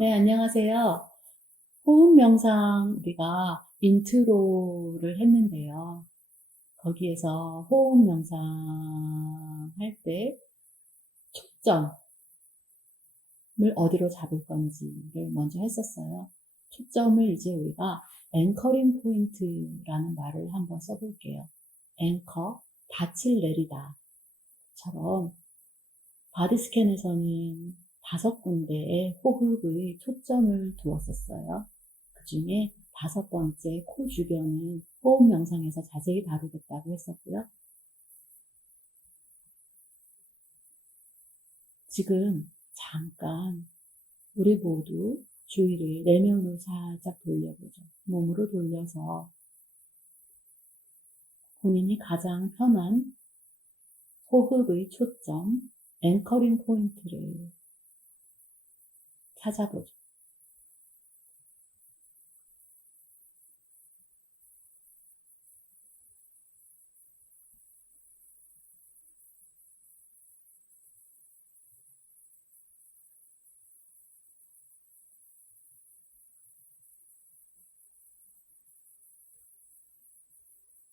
네, 안녕하세요. 호흡 명상 우리가 인트로를 했는데요. 거기에서 호흡 명상 할 때 초점을 어디로 잡을 건지를 먼저 했었어요. 초점을 이제 우리가 앵커링 포인트라는 말을 한번 써볼게요. 앵커, 닻을 내리다 처럼 바디 스캔에서는 5군데에 호흡의 초점을 두었었어요. 그 중에 5번째 코 주변은 호흡 명상에서 자세히 다루겠다고 했었고요. 지금 잠깐 우리 모두 주의를 내면으로 살짝 돌려보죠. 몸으로 돌려서 본인이 가장 편한 호흡의 초점, 앵커링 포인트를 찾아보죠.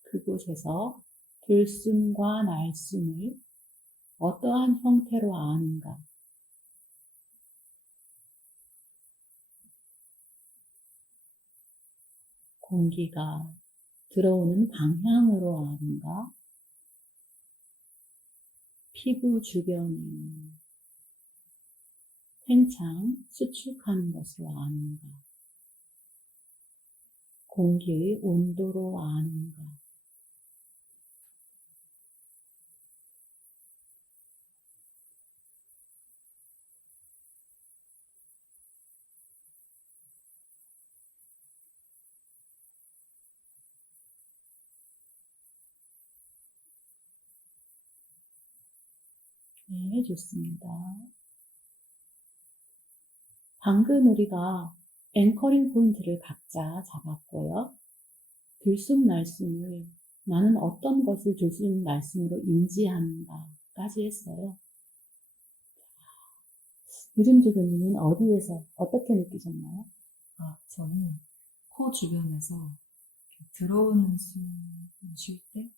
그곳에서 들숨과 날숨을 어떠한 형태로 아는가? 공기가 들어오는 방향으로 아는가? 피부 주변이 팽창, 수축하는 것으로 아는가? 공기의 온도로 아는가? 네, 좋습니다. 방금 우리가 앵커링 포인트를 각자 잡았고요. 들숨 날숨을 나는 어떤 것을 들숨 날숨으로 인지하는가까지 했어요. 이름주교님은 어디에서 어떻게 느끼셨나요? 저는 코 주변에서 들어오는 숨을 쉴 때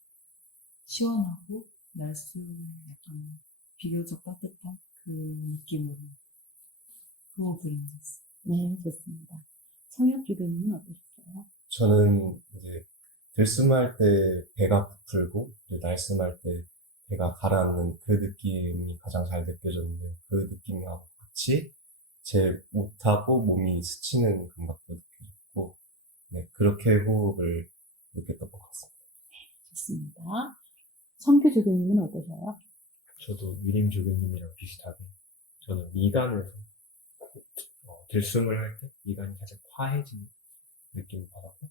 시원하고 날숨에 약간 비교적 따뜻한 그 느낌으로 호흡을 인지했어요. 네, 좋습니다. 성혁주교님은 어떠셨어요? 저는 이제 들숨할 때 배가 부풀고 날숨할 때 배가 가라앉는 그 느낌이 가장 잘 느껴졌는데 그 느낌하고 같이 제 못하고 몸이 스치는 감각도 느껴졌고 네, 그렇게 호흡을 느꼈던 것 같습니다. 좋습니다. 성규주교님은 어떠세요? 저도 유림 조교님이랑 비슷하게 저는 미간에서 들숨을 할 때 미간이 살짝 화해지는 느낌을 받았고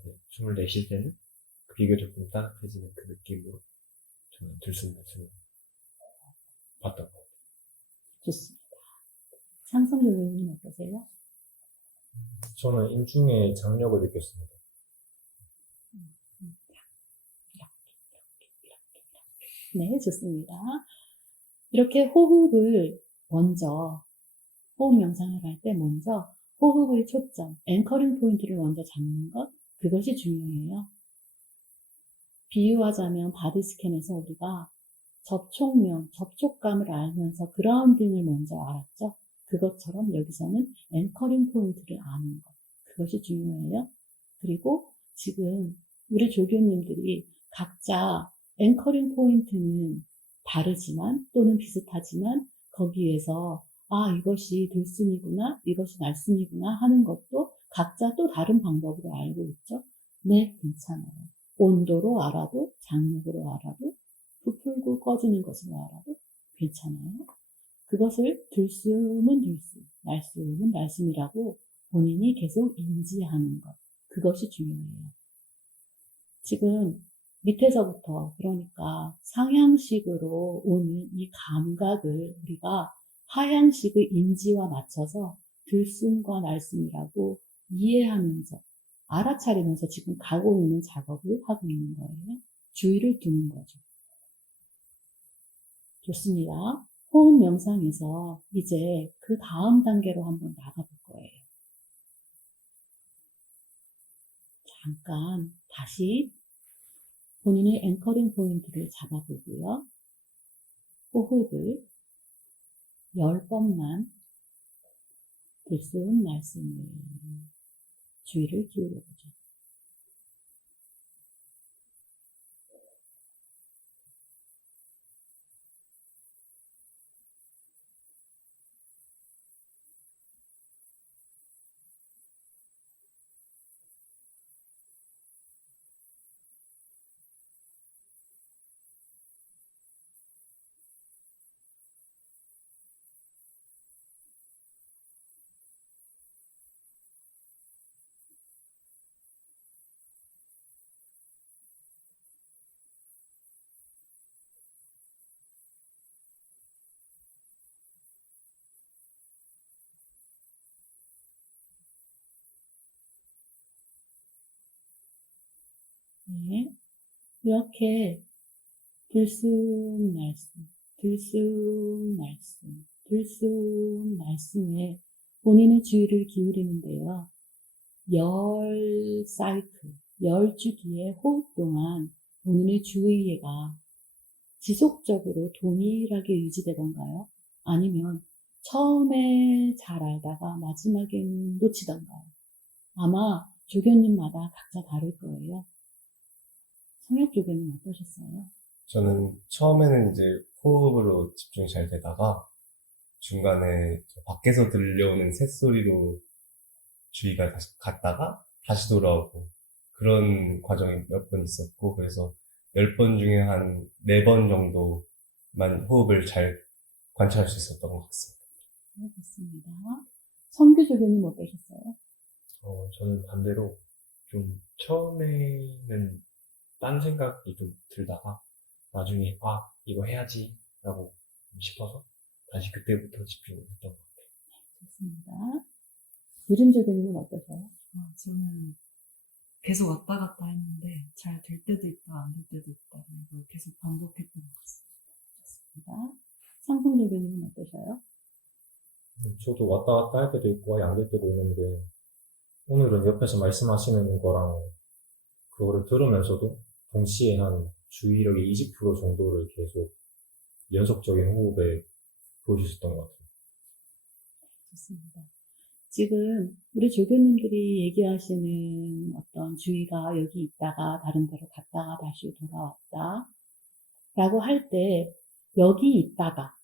이제 숨을 내쉴 때는 비교적 좀 따뜻해지는 그 느낌으로 저는 들숨을 봤던 것 같아요. 좋습니다. 상성교교님은 어떠세요? 저는 인중의 장력을 느꼈습니다. 네, 좋습니다. 이렇게 호흡을 먼저, 호흡 명상을 할 때 먼저 호흡의 초점, 앵커링 포인트를 먼저 잡는 것, 그것이 중요해요. 비유하자면 바디 스캔에서 우리가 접촉면, 접촉감을 알면서 그라운딩을 먼저 알았죠. 그것처럼 여기서는 앵커링 포인트를 아는 것, 그것이 중요해요. 그리고 지금 우리 조교님들이 각자 앵커링 포인트는 다르지만 또는 비슷하지만 거기에서 이것이 들숨이구나, 이것이 날숨이구나 하는 것도 각자 또 다른 방법으로 알고 있죠. 네, 괜찮아요. 온도로 알아도, 장력으로 알아도, 부풀고 꺼지는 것으로 알아도 괜찮아요. 그것을 들숨은 들숨, 날숨은 날숨이라고 본인이 계속 인지하는 것. 그것이 중요해요. 지금 밑에서부터 그러니까 상향식으로 오는 이 감각을 우리가 하향식의 인지와 맞춰서 들숨과 날숨이라고 이해하면서 알아차리면서 지금 가고 있는 작업을 하고 있는 거예요. 주의를 두는 거죠. 좋습니다. 호흡 명상에서 이제 그 다음 단계로 한번 나가볼 거예요. 잠깐 다시 본인의 앵커링 포인트를 잡아보고요. 호흡을 10번만 들숨 날숨을 주의를 기울여보죠. 네. 이렇게 들숨 날숨, 들숨 날숨, 들숨 날숨에 본인의 주의를 기울이는데요. 10사이클, 10주기의 호흡 동안 본인의 주의가 지속적으로 동일하게 유지되던가요? 아니면 처음에 잘 알다가 마지막에는 놓치던가요? 아마 조교님마다 각자 다를 거예요. 성혁 조교님 어떠셨어요? 저는 처음에는 이제 호흡으로 집중이 잘 되다가 중간에 밖에서 들려오는 새소리로 주의가 다시 갔다가 다시 돌아오고 그런 과정이 몇 번 있었고, 그래서 10번 중에 한 4번 정도만 호흡을 잘 관찰할 수 있었던 것 같습니다. 네, 좋습니다. 성규 조교님 어떠셨어요? 저는 반대로 좀 처음에는 딴 생각이 좀 들다가 나중에 이거 해야지 라고 싶어서 다시 그때부터 집중을 했던 것 같아요. 좋습니다. 유림 조교님은 어떠세요? 저는 계속 왔다 갔다 했는데 잘 될 때도 있다, 안 될 때도 있다. 이걸 계속 반복했던 것 같습니다. 좋습니다. 상성 조교님은 어떠셔요? 저도 왔다 갔다 할 때도 있고 아예 안 될 때도 있는데, 오늘은 옆에서 말씀하시는 거랑 그거를 들으면서도 동시에 한 주의력의 20% 정도를 계속 연속적인 호흡에 보여주셨던 것 같아요. 좋습니다. 지금 우리 조교님들이 얘기하시는 어떤 주의가 여기 있다가 다른 데로 갔다가 다시 돌아왔다 라고 할 때 여기 있다가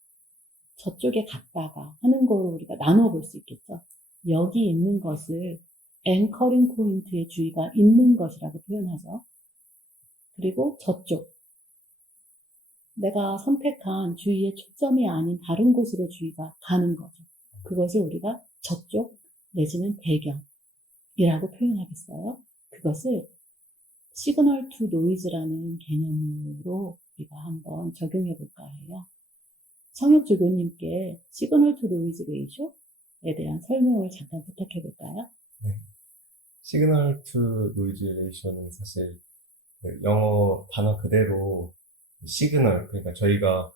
저쪽에 갔다가 하는 거로 우리가 나눠볼 수 있겠죠. 여기 있는 것을 앵커링 포인트의 주의가 있는 것이라고 표현하죠. 그리고 저쪽, 내가 선택한 주의의 초점이 아닌 다른 곳으로 주의가 가는 거죠. 그것을 우리가 저쪽 내지는 배경이라고 표현하겠어요. 그것을 시그널 투 노이즈라는 개념으로 우리가 한번 적용해 볼까 해요. 성혁 조교님께 시그널 투 노이즈 레이쇼에 대한 설명을 잠깐 부탁해 볼까요? 시그널 투 노이즈 레이쇼는 사실 영어 단어 그대로 시그널, 그러니까 저희가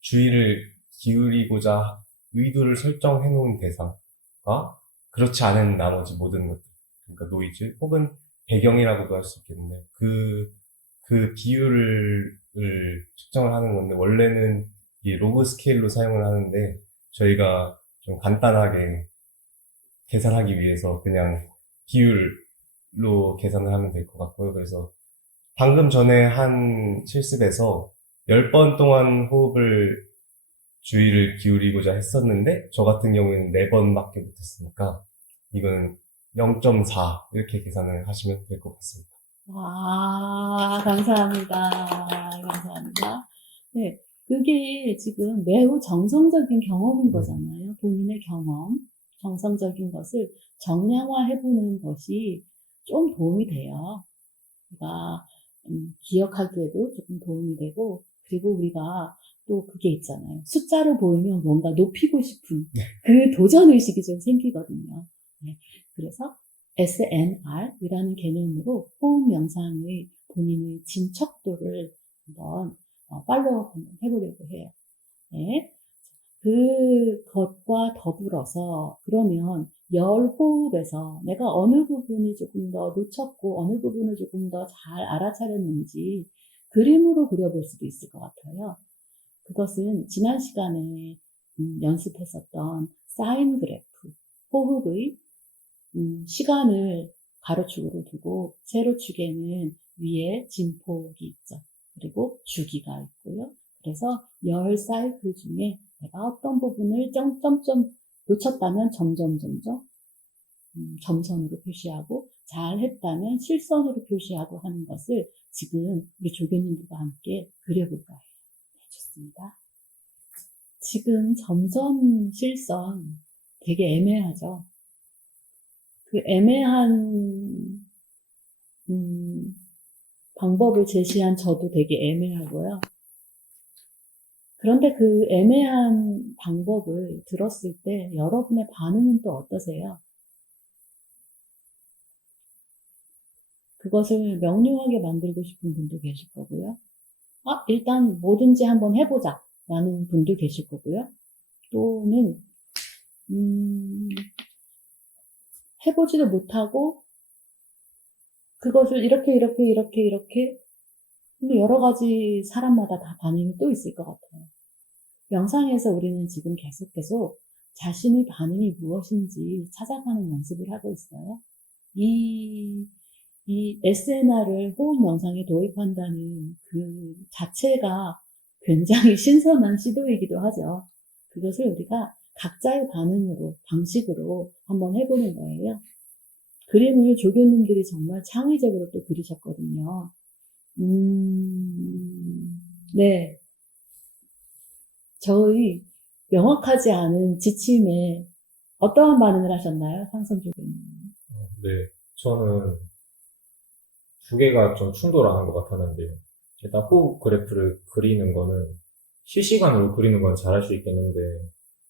주의를 기울이고자 의도를 설정해 놓은 대상과 그렇지 않은 나머지 모든 것들, 그러니까 노이즈 혹은 배경이라고도 할 수 있겠는데, 그 비율을 측정을 하는 건데, 원래는 이 로그 스케일로 사용을 하는데 저희가 좀 간단하게 계산하기 위해서 그냥 비율로 계산을 하면 될 것 같고요. 그래서 방금 전에 한 실습에서 10번 동안 호흡을 주의를 기울이고자 했었는데 저 같은 경우에는 4번밖에 못했으니까 이건 0.4 이렇게 계산을 하시면 될 것 같습니다. 와, 감사합니다. 감사합니다. 네, 그게 지금 매우 정성적인 경험인 거잖아요. 본인의 경험, 정성적인 것을 정량화해보는 것이 좀 도움이 돼요. 우리가 기억하기에도 조금 도움이 되고, 그리고 우리가 또 그게 있잖아요. 숫자로 보이면 뭔가 높이고 싶은 그 도전의식이 좀 생기거든요. 네, 그래서 SNR이라는 개념으로 호흡 명상의 본인의 진척도를 한번 팔로우 한번 해보려고 해요. 네. 그것과 더불어서 그러면 열 호흡에서 내가 어느 부분이 조금 더 놓쳤고 어느 부분을 조금 더 잘 알아차렸는지 그림으로 그려볼 수도 있을 것 같아요. 그것은 지난 시간에 연습했었던 사인 그래프, 호흡의 시간을 가로축으로 두고 세로축에는 위에 진폭이 있죠. 그리고 주기가 있고요. 그래서 열 사이클 중에 내가 어떤 부분을 점점점 놓쳤다면 점점점점 점선으로 표시하고 잘했다면 실선으로 표시하고 하는 것을 지금 우리 조교님들과 함께 그려볼까 해요. 네, 좋습니다. 지금 점선, 실선 되게 애매하죠. 그 애매한 방법을 제시한 저도 되게 애매하고요. 그런데 그 애매한 방법을 들었을 때 여러분의 반응은 또 어떠세요? 그것을 명료하게 만들고 싶은 분도 계실 거고요. 일단 뭐든지 한번 해보자 라는 분도 계실 거고요. 또는 해보지도 못하고 그것을 이렇게 여러 가지 사람마다 다 반응이 또 있을 것 같아요. 명상에서 우리는 지금 계속 자신의 반응이 무엇인지 찾아가는 연습을 하고 있어요. 이 SNR을 호흡 명상에 도입한다는 그 자체가 굉장히 신선한 시도이기도 하죠. 그것을 우리가 각자의 반응으로, 방식으로 한번 해보는 거예요. 그림을 조교님들이 정말 창의적으로 또 그리셨거든요. 네. 저의 명확하지 않은 지침에 어떠한 반응을 하셨나요? 상선 조교님. 네, 저는 두 개가 좀 충돌하는 것 같았는데요. 일단 호흡 그래프를 그리는 거는 실시간으로 그리는 건 잘할 수 있겠는데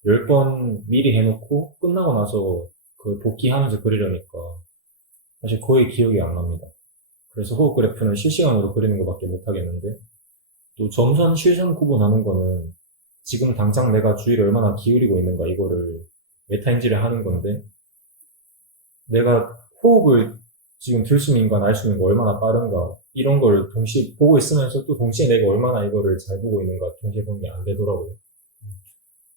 10번 미리 해놓고 끝나고 나서 그 복귀하면서 그리려니까 사실 거의 기억이 안 납니다. 그래서 호흡 그래프는 실시간으로 그리는 것밖에 못 하겠는데 또 점선, 실선 구분하는 거는 지금 당장 내가 주의를 얼마나 기울이고 있는가 이거를 메타인지를 하는 건데 내가 호흡을 지금 들숨인가 날숨인가 얼마나 빠른가 이런 걸 동시에 보고 있으면서 또 동시에 내가 얼마나 이거를 잘 보고 있는가 동시에 보는 게 안 되더라고요.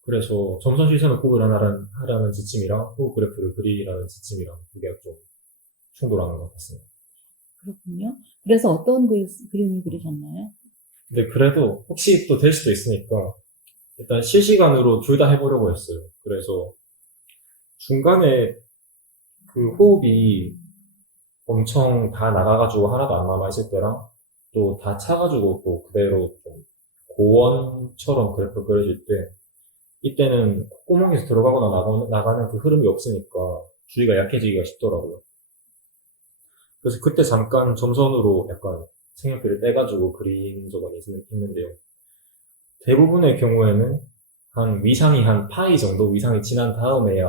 그래서 점선 실선을 구분하라는 지침이랑 호흡 그래프를 그리라는 지침이랑 두 개가 좀 충돌하는 것 같습니다. 그렇군요. 그래서 어떤 그림을 그리셨나요? 근데 그래도 혹시 또 될 수도 있으니까 일단 실시간으로 둘 다 해보려고 했어요. 그래서 중간에 그 호흡이 엄청 다 나가가지고 하나도 안 남아있을 때랑 또 다 차가지고 또 그대로 좀 고원처럼 그래프 그려질 때 이때는 콧구멍에서 들어가거나 나가는 그 흐름이 없으니까 주의가 약해지기가 쉽더라고요. 그래서 그때 잠깐 점선으로 약간 색연필을 떼가지고 그린 적은 있는데요. 대부분의 경우에는 위상이 한 파이 정도 위상이 지난 다음에야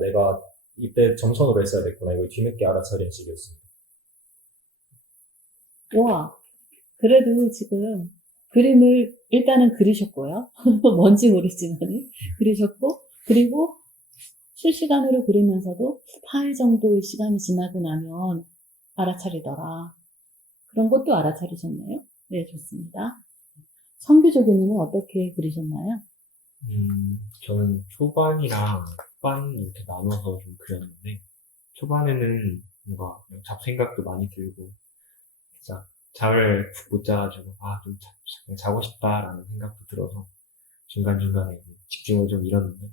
내가 이때 점선으로 했어야 됐구나 이걸 뒤늦게 알아차린 식이었습니다. 와, 그래도 지금 그림을 일단은 그리셨고요. 뭔지 모르지만 그리셨고 그리고 실시간으로 그리면서도 파일 정도의 시간이 지나고 나면 알아차리더라. 그런 것도 알아차리셨네요. 네, 좋습니다. 성규 조교님은 어떻게 그리셨나요? 저는 초반이랑 후반 이렇게 나눠서 좀 그렸는데, 초반에는 뭔가 잡생각도 많이 들고, 진짜 잠을 푹 못 자가지고, 좀 그냥 자고 싶다라는 생각도 들어서, 중간중간에 이제 집중을 좀 잃었는데,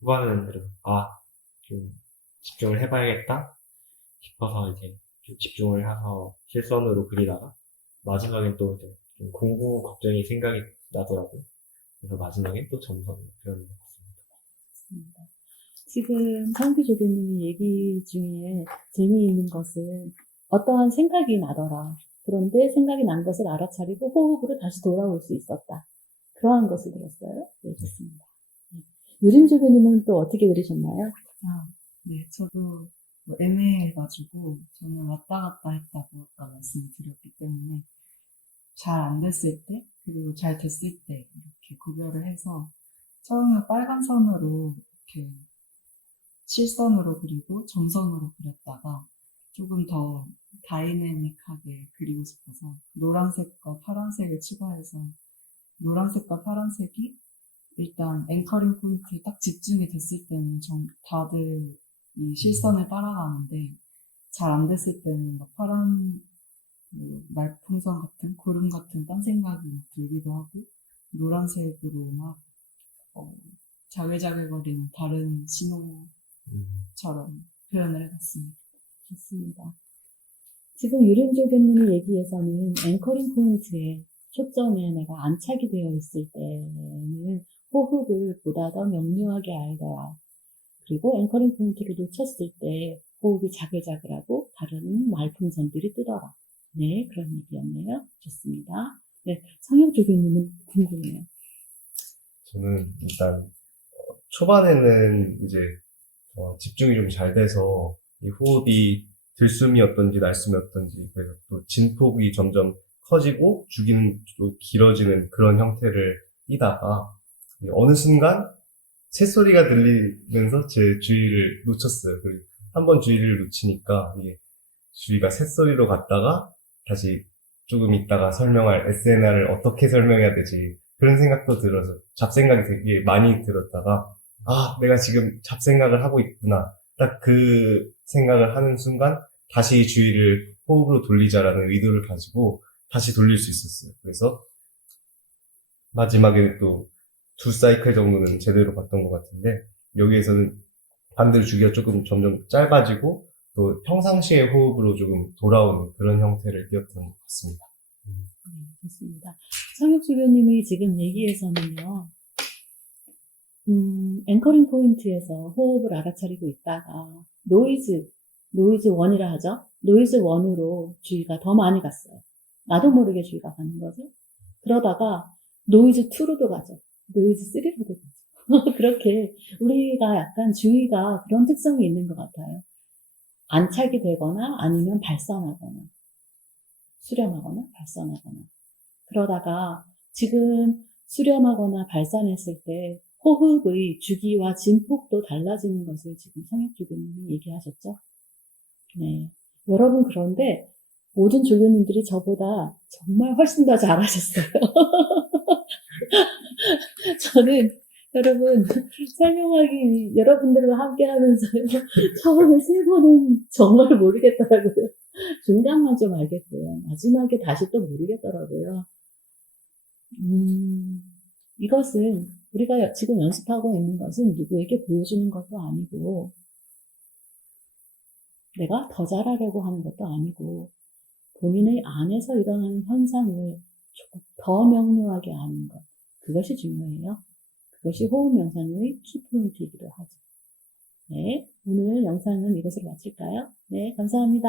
후반은 그래도, 좀 집중을 해봐야겠다 싶어서 이제 좀 집중을 해서 실선으로 그리다가, 마지막엔 또 이제 좀 공부 걱정이 생각이 나더라고요. 그래서 마지막에 또 점선을 그려는 것 같습니다. 지금 성규 조교님이 얘기 중에 재미있는 것은 어떠한 생각이 나더라. 그런데 생각이 난 것을 알아차리고 호흡으로 다시 돌아올 수 있었다. 그러한 것을 들었어요. 네, 좋습니다. 유림 조교님은 또 어떻게 그리셨나요? 네, 저도 뭐 애매해가지고 저는 왔다 갔다 했다고 아까 말씀을 드렸기 때문에 잘 안 됐을 때 그리고 잘 됐을 때 이렇게 구별을 해서 처음에 빨간 선으로 이렇게 실선으로 그리고 점선으로 그렸다가 조금 더 다이내믹하게 그리고 싶어서 노란색과 파란색을 추가해서 노란색과 파란색이 일단 앵커링 포인트에 딱 집중이 됐을 때는 다들 이 실선을 따라가는데 잘 안 됐을 때는 막 파란 뭐 말풍선 같은 구름 같은 딴 생각이 막 들기도 하고 노란색으로 막 자글자글거리는 다른 신호처럼 표현을 해봤습니다. 좋습니다. 지금 유림조교님의 얘기에서는 앵커링 포인트에 초점에 내가 안착이 되어 있을 때는 호흡을 보다 더 명료하게 알더라. 그리고 앵커링 포인트를 놓쳤을 때 호흡이 자글자글하고 다른 말풍선들이 뜨더라. 네, 그런 얘기였네요. 좋습니다. 네, 성혁조교님은 궁금해요. 저는 일단 초반에는 이제 집중이 좀 잘 돼서 이 호흡이 들숨이었던지 날숨이었던지 그래서 또 진폭이 점점 커지고 주기는 또 길어지는 그런 형태를 띠다가 어느 순간 새소리가 들리면서 제 주의를 놓쳤어요. 그리고 한번 주의를 놓치니까 이게 주의가 새소리로 갔다가 다시 조금 있다가 설명할 SNR을 어떻게 설명해야 되지 그런 생각도 들어서 잡생각이 되게 많이 들었다가 내가 지금 잡생각을 하고 있구나 딱 그 생각을 하는 순간 다시 주의를 호흡으로 돌리자라는 의도를 가지고 다시 돌릴 수 있었어요. 그래서 마지막에 또 2사이클 정도는 제대로 봤던 것 같은데 여기에서는 반대로 주기가 조금 점점 짧아지고 또 평상시의 호흡으로 조금 돌아오는 그런 형태를 띄었던 것 같습니다. 네, 좋습니다. 성혁주교님이 지금 얘기에서는요, 앵커링 포인트에서 호흡을 알아차리고 있다가 노이즈 1이라 하죠. 노이즈 1으로 주의가 더 많이 갔어요. 나도 모르게 주의가 가는 거죠. 그러다가 노이즈 2로도 가죠. 노이즈 3로도 가죠. 그렇게 우리가 약간 주의가 그런 특성이 있는 것 같아요. 안착이 되거나 아니면 발산하거나 수렴하거나 발산하거나 그러다가 지금 수렴하거나 발산했을 때 호흡의 주기와 진폭도 달라지는 것을 지금 성혁조교님이 얘기하셨죠. 네, 여러분 그런데 모든 조교님들이 저보다 정말 훨씬 더 잘하셨어요. 저는 여러분 설명하기 여러분들과 함께 하면서요 처음에 3번은 정말 모르겠더라고요. 중간만 좀 알겠고요. 마지막에 다시 또 모르겠더라고요. 이것은 우리가 지금 연습하고 있는 것은 누구에게 보여주는 것도 아니고 내가 더 잘하려고 하는 것도 아니고 본인의 안에서 일어나는 현상을 조금 더 명료하게 아는 것 그것이 중요해요. 그것이 호흡 명상의 키포인트이기도 하죠. 네, 오늘 영상은 이것으로 마칠까요? 네, 감사합니다.